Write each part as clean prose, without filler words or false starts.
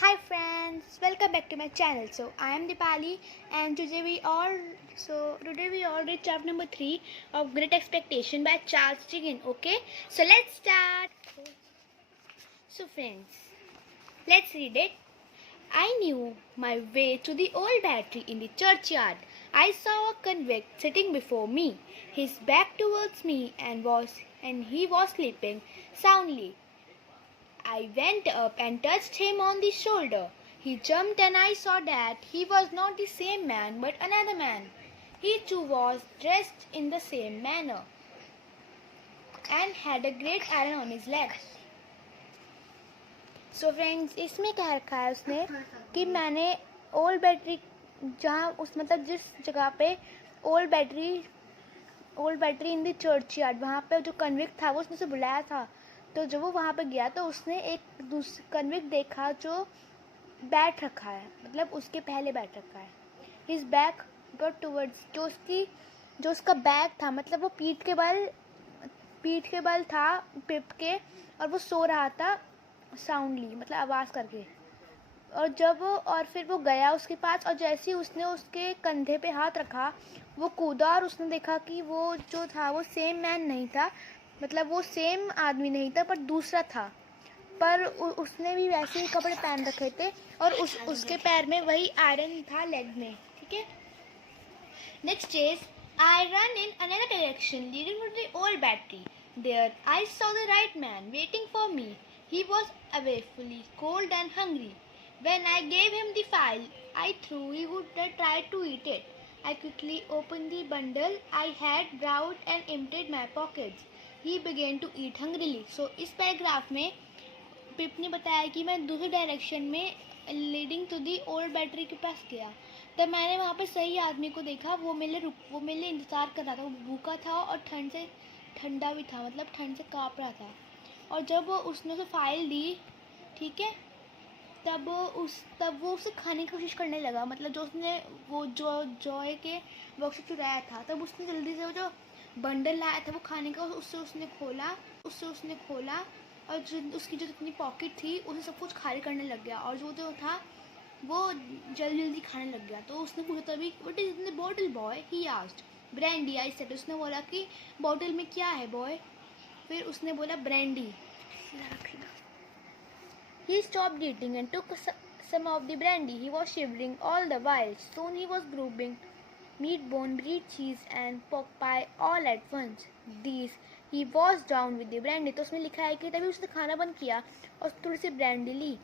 Hi friends, welcome back to my channel. So I am Dipali, and today we all read chapter number 3 of Great Expectation by Charles Dickens. Okay, so let's start. So friends, let's read it. I knew my way to the old battery in the churchyard. I saw a convict sitting before me, his back towards me, and he was sleeping soundly. I went up and touched him on the shoulder. He jumped, and I saw that he was not the same man but another man. He too was dressed in the same manner and had a great iron on his leg. So friends, इसमें क्या रखा है उसने कि मैंने old battery जहाँ उस मतलब जिस जगह पे old battery in the church yard वहाँ पे जो कन्विक्ट था वो उसने उसे बुलाया था। तो जब वो वहाँ पे गया तो उसने एक दूसरा कन्विक्ट देखा जो बैठ रखा है, मतलब उसके पहले बैठ रखा है। हिज बैक गॉट टूवर्ड्स, जो उसका बैग था, मतलब वो पीठ के बल था पिप के, और वो सो रहा था साउंडली, मतलब आवाज़ करके। और फिर वो गया उसके पास, और जैसे ही उसने उसके कंधे पे हाथ रखा वो कूदा, और उसने देखा कि वो जो था वो सेम मैन नहीं था, मतलब वो सेम आदमी नहीं था पर दूसरा था। पर उसने भी वैसे ही कपड़े पहन रखे थे, और उसके पैर में वही आयरन था लेग में। ठीक है, next is I ran in another direction leading to the old battery. There I saw the right man waiting for me. He was awfully cold and hungry. When I gave him the file I threw, he would try to eat it. I quickly opened the bundle I had brought and emptied my pockets. He began to eat hungrily. So इस paragraph में Pip ने बताया कि मैं दूसरे direction में leading to the old battery के पास गया, तब मैंने वहाँ पे सही आदमी को देखा। वो मेरे इंतज़ार कर रहा था। वो भूखा था और ठंडा भी था, मतलब ठंड से काँप रहा था। और जब उसने उसे फाइल दी, ठीक है, तब वो उसे खाने की कोशिश करने लगा, मतलब जो जॉय के बॉक्स से चुराया था। तब उसने जल्दी से वो जो बंडल लाया था वो खाने का, उससे उसने खोला, और उसकी जो जितनी पॉकेट थी उसे सब कुछ खाली करने लग गया, और जो था वो जल्दी खाने लग गया। तो उसने पूछा तभी, what is in the bottle boy, he asked. Brandy, I said. उसने बोला कि बॉटल में क्या है बॉय। फिर उसने बोला brandy. He stopped eating and took some of the brandy. He was shivering all the while. Soon he was grubbing meat bone, bread, cheese and pork pie all at once. These he washed down with the brandy. तो उसमें लिखा है कि तभी उसने खाना बंद किया और थोड़ी सी ब्रांडी ली,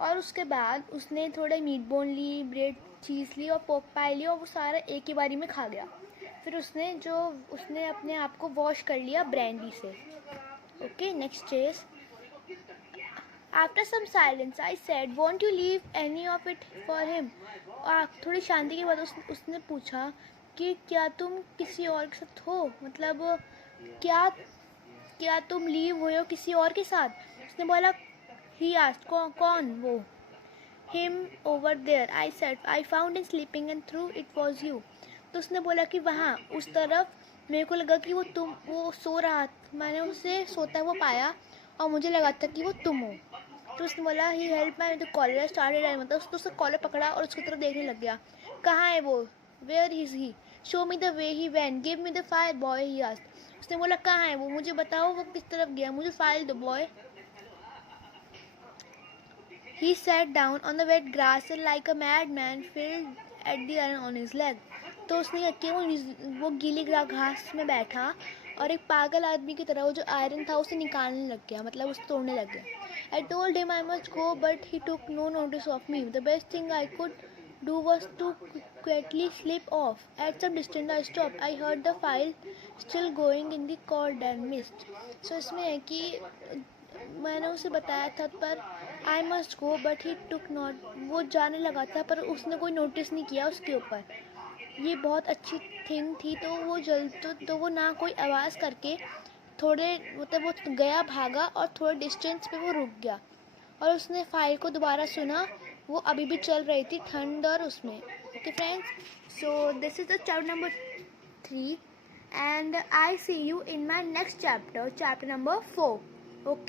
और उसके बाद उसने थोड़े मीट बोन ली, ब्रेड चीज़ ली और पोर्क पाई ली, और वो सारा एक ही बारी में खा गया। फिर उसने अपने आप को वॉश कर लिया ब्रांडी से। Okay, next is After some silence, I said, "Won't you leave any of it for him?" थोड़ी शांति के बाद उसने पूछा कि क्या तुम किसी और के साथ हो, मतलब क्या तुम लीव हुए हो किसी और के साथ। उसने बोला, ही आस्क्ड, कौन वो। Him over there, I said. I found him sleeping and through it was you. तो उसने बोला कि वहाँ उस तरफ मेरे को लगा कि वो सो रहा, मैंने उसे सोता हुआ पाया और मुझे लगा था कि वो तुम हो। तो उसने बोला, he help my with the collar started, मतलब उसने कॉलर पकड़ा और उसकी तरफ देखने लग गया। कहाँ है वो, where is he, show me the way he when, give me the file boy, he asked. उसने बोला, कहाँ है वो, मुझे बताओ वो किस तरफ गया, मुझे फाइल दो boy. He sat down on the wet grass like a madman, filled at the iron on his leg. तो उसने क्या वो गीली घास में बैठा और एक पागल आदमी की तरह वो जो आयरन था उसे निकालने लग गया, मतलब उसे तोड़ने लग गया। I told him I must go, but he took no notice of me. The best thing I could do was to quietly slip off. At some distance I stopped. I heard the file still going in the cold and mist. So इसमें है कि मैंने उसे बताया था, पर I must go but he took not, वो जाने लगा था पर उसने कोई नोटिस नहीं किया उसके ऊपर। ये बहुत अच्छी थिंग थी, तो वो ना कोई आवाज़ करके थोड़े, मतलब वो गया भागा और थोड़े डिस्टेंस पे वो रुक गया, और उसने फाइल को दोबारा सुना। वो अभी भी चल रही थी ठंड और उसमें। Okay friends, so this is the chapter number 3 and I see you in my next chapter, chapter number 4. Okay.